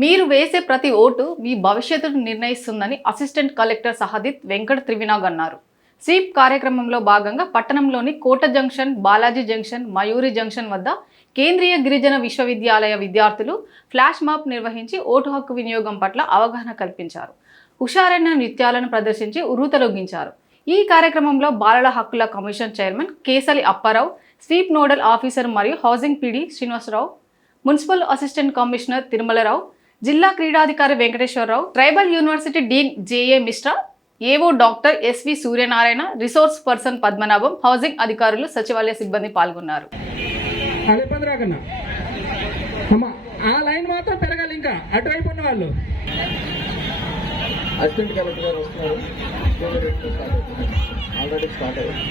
మీరు వేసే ప్రతి ఓటు మీ భవిష్యత్తును నిర్ణయిస్తుందని అసిస్టెంట్ కలెక్టర్ సహదిత్ వెంకట త్రివినాగ్ అన్నారు. స్వీప్ కార్యక్రమంలో భాగంగా పట్టణంలోని Kota junction, Balaji junction, Mayuri junction వద్ద కేంద్రీయ గిరిజన విశ్వవిద్యాలయ విద్యార్థులు ఫ్లాష్ మాబ్ నిర్వహించి ఓటు హక్కు వినియోగం పట్ల అవగాహన కల్పించారు. హుషారైన నృత్యాలను ప్రదర్శించి ఉర్రూతలొగ్గించారు. ఈ కార్యక్రమంలో బాలల హక్కుల commission chairman Kesali Apparao, SVEEP nodal officer మరియు housing PD Srinivasarao, municipal assistant commissioner Tirumalarao, జిల్లా క్రీడాధికారి Venkateswararao, tribal university dean JA Mishra, AO doctor SV Suryanarayana, resource person Padmanabham, housing అధికారులు, సచివాలయ సిబ్బంది పాల్గొన్నారు. ఆ లైన్ మాత్రం పెరగాలి, ఇంకా అటువైపు ఉన్న వాళ్ళు. అసిస్టెంట్ కలెక్టర్ గారు వస్తున్నారు. ఆల్రెడీ స్టార్ట్ అయ్యింది.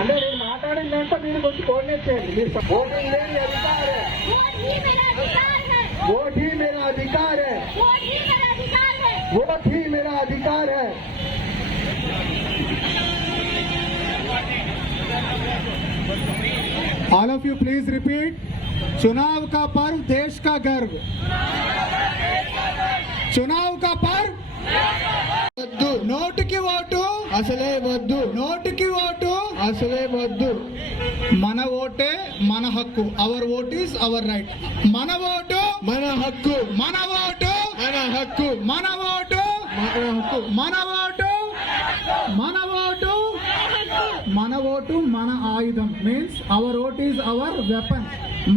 అంటే నేను మాట్లాడిందంటే మీరు కొంచెం కోఆర్డినేట్ చేయండి. మీరు ఓటింగ్ లేని అధికార वोट ही मेरा अधिकार है, वोट ही मेरा अधिकार है. All of you please repeat. चुनाव का पर्व देश का गर्व. चुनाव का पर्व వద్దు, నోటుకి ఓటు అసలే వద్దు, నోటుకి ఓటు అసలే వద్దు. మన ఓటే మన హక్కు. Hour vote is our right. మన ఓటు మన హక్కు, మన ఓటు మన హక్కు, మన ఓటు మన హక్కు, మన ఓటు మన ఓటు మన ఓటు మన ఆయుధం. Means hour vote is our weapon.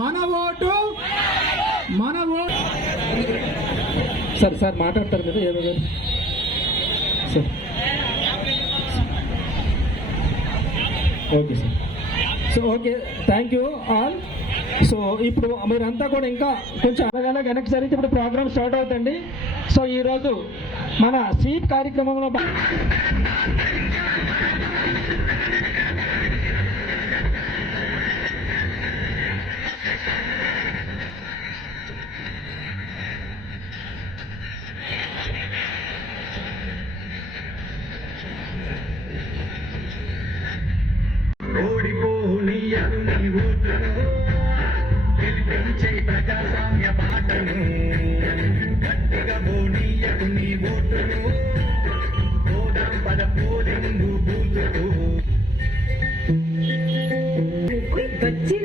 మన ఓటు మన ఓటు. సార్ మాట్లాడతారు కదా ఏదో గారు. Sir okay sir. So okay, thank you all. So ఇప్పుడు మీరంతా కూడా ఇంకా కొంచెం అలాగలా వెనక్కి జరిగితే ఇప్పుడు ప్రోగ్రామ్ స్టార్ట్ అవుతుంది. సో ఈరోజు మన స్వీప్ కార్యక్రమంలో बच्ची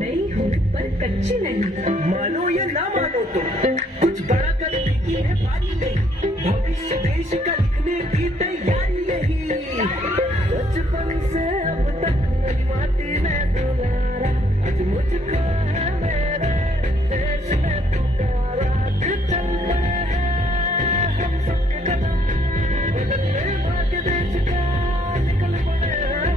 नहीं हूँ पर कच्ची नहीं. मानो या ना मानो तो कुछ बड़ा करने की है बारी नहीं. भविष्य देश का लिखने की तैयारी नहीं. बचपन से अब तक मेरी माटी में दुलारा, आज मुझको है मेरे देश में पुकारा. चल रहे हैं हम सबके कदम, बदलने भाग्य देश का निकल पड़े हैं.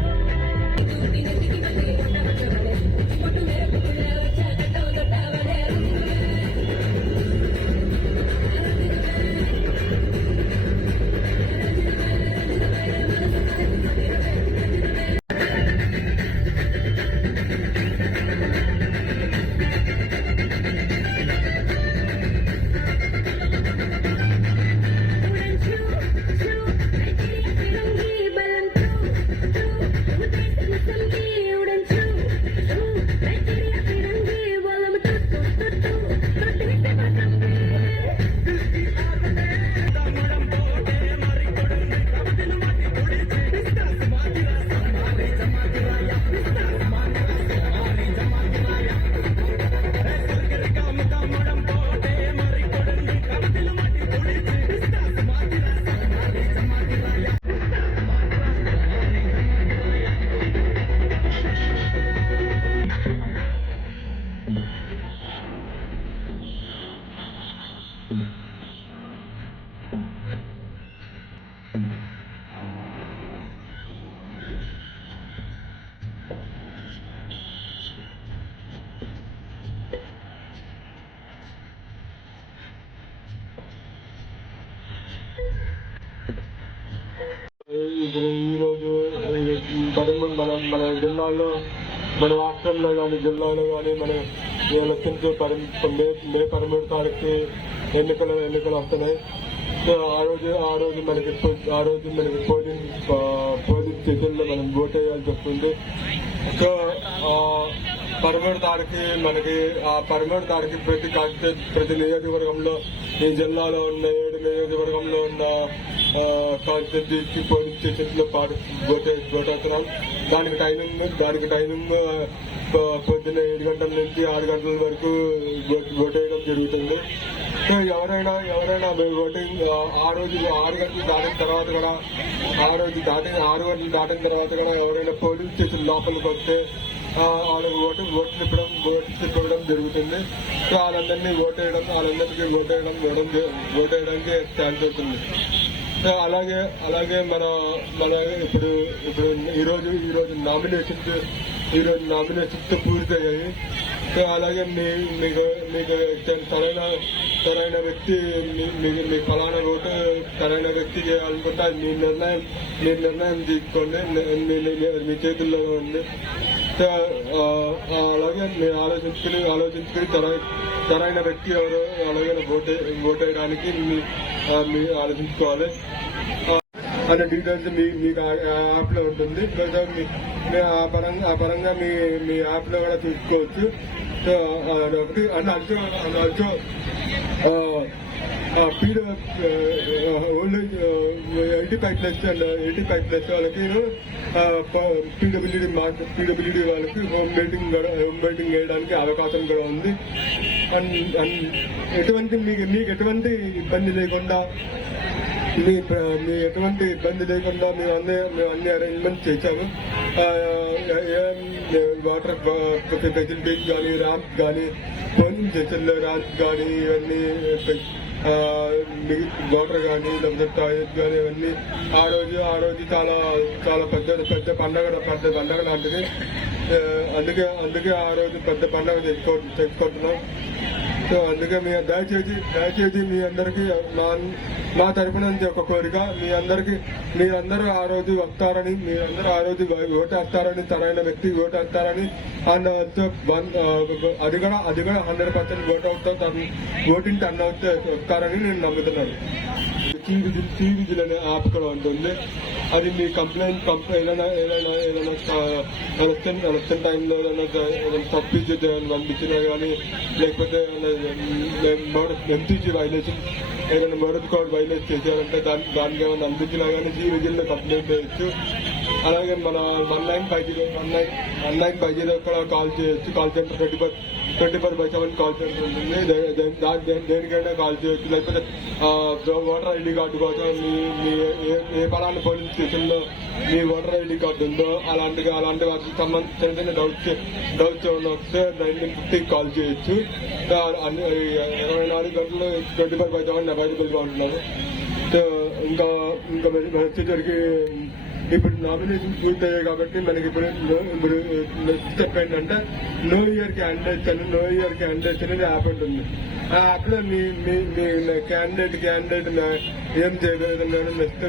మన జిల్లాలో మన రాష్ట్రంలో కానీ జిల్లాలో కానీ మన ఎలక్షన్స్ మే 13 తారీఖు ఎన్నికలు వస్తున్నాయి. సో ఆ రోజు మనకి పోలింగ్ స్టేషన్లో మనం ఓట్ వేయాల్సి వస్తుంది. సో 13 తారీఖు మనకి 13 తారీఖు ప్రతి నియోజకవర్గంలో ఈ జిల్లాలో ఉన్న 7 నియోజకవర్గంలో ఉన్న కాన్స్టిట్యూన్సీ పోలింగ్ స్టేషన్లో ఓట్ అవుతున్నాం. దానికి టైమింగ్ పొద్దున్న 7 గంటల నుంచి 6 గంటల వరకు ఓట్ వేయడం జరుగుతుంది. సో ఎవరైనా ఓటింగ్ ఆ రోజు 6 గంటలు దాటిన తర్వాత కూడా 6 గంటలు దాటిన తర్వాత కూడా ఎవరైనా పోలింగ్ స్టేషన్ లోపలికి వస్తే వాళ్ళకి ఓట్లు ఇవ్వడం జరుగుతుంది. సో వాళ్ళందరినీ ఓట్ వేయడానికి ఛాన్స్ అవుతుంది. సో అలాగే మన ఇప్పుడు ఈరోజు నామినేషన్స్ పూర్తయ్యాయి. సో అలాగే మీకు సరైన వ్యక్తి మీ ఫలానా ఓటు సరైన వ్యక్తి చేయాలనుకుంటే మీ నిర్ణయం తీసుకోండి, మీ చేతుల్లో ఉంది. సో అలాగే మీరు ఆలోచించుకుని సరైన వ్యక్తి ఎవరు అలాగే ఓట్ వేయడానికి మీరు ఆలోచించుకోవాలి అనే డీటెయిల్స్ మీకు యాప్ లో ఉంటుంది. ఆ పరంగా మీ యాప్ లో కూడా చూసుకోవచ్చు. సో ఒకటి ఆల్సో ఓల్డ్ 85+ అండ్ 85+ వాళ్ళకి పీడబ్ల్యూడీ వాళ్ళకి హోమ్ బైటింగ్ వేయడానికి అవకాశం కూడా ఉంది. అండ్ మీకు ఎటువంటి ఇబ్బంది లేకుండా మేము అన్ని అరేంజ్మెంట్స్ చేశాము. వాటర్ ఫెసిలిటీస్ కానీ ర్యాంప్ కానీ పోలింగ్ స్టేషన్లో ర్యాంప్ కానీ ఇవన్నీ వాటర్ కానీ లేకపోతే టాయిలెట్ కానీ ఇవన్నీ ఆ రోజు చాలా పెద్ద పండగ లాంటిది. అందుకే ఆ రోజు పెద్ద పండగ తెచ్చుకుంటున్నాం. సో అందుకే దయచేసి మీ అందరికీ మా తరపున నుంచి ఒక కోరిక, మీరందరూ ఆ రోజు వస్తారని, మీరందరూ ఆ రోజు ఓటేస్తారని, సరైన వ్యక్తి ఓటేస్తారని అది కూడా 100% ఓటింగ్ టర్న్ అవుతే వస్తారని నేను నమ్ముతున్నాను. టీవీజీలు అనే యాప్ కూడా ఉంటుంది. అది మీ కంప్లైంట్ ఏదైనా ఎలక్షన్ టైంలో ఏదైనా తప్పించి పంపించినా కానీ లేకపోతే ఎంపీజీ వైలేషన్ ఏదైనా మరొక కోడ్ వైలేట్ చేశారంటే దానికి ఏమైనా అందించినా కానీ టీవీజీలో కంప్లైంట్ చేయొచ్చు. అలాగే మన 1950 కూడా కాల్ చేయొచ్చు. కాల్ సెంటర్ 24/7 కాల్ సెంటర్ ఉంటుంది. దేనికైనా కాల్ చేయొచ్చు. లేకపోతే ఓటర్ ఐడి కార్డు కోసం మీ ఏ పలానా పోలింగ్ స్టేషన్లో మీ ఓటర్ ఐడి కార్డు ఉందో అలాంటి వాటికి సంబంధించిన డౌట్స్ ఏమైనా వస్తే 1950 కాల్ చేయొచ్చు. 24 గంటలు 24/7 అవైలబుల్ గా ఉంటున్నారు. సో ఇంకా వచ్చేసరికి ఇప్పుడు నామినేషన్ పూర్తయ్యాయి కాబట్టి మనకి ఇప్పుడు నెక్స్ట్ స్టెప్ ఏంటంటే నో ఇయర్ క్యాండిడేట్స్ అనేది యాప్ ఉంటుంది. ఆ యాప్ లో మీ క్యాండిడేట్ ఏం చేయలేదు నెక్స్ట్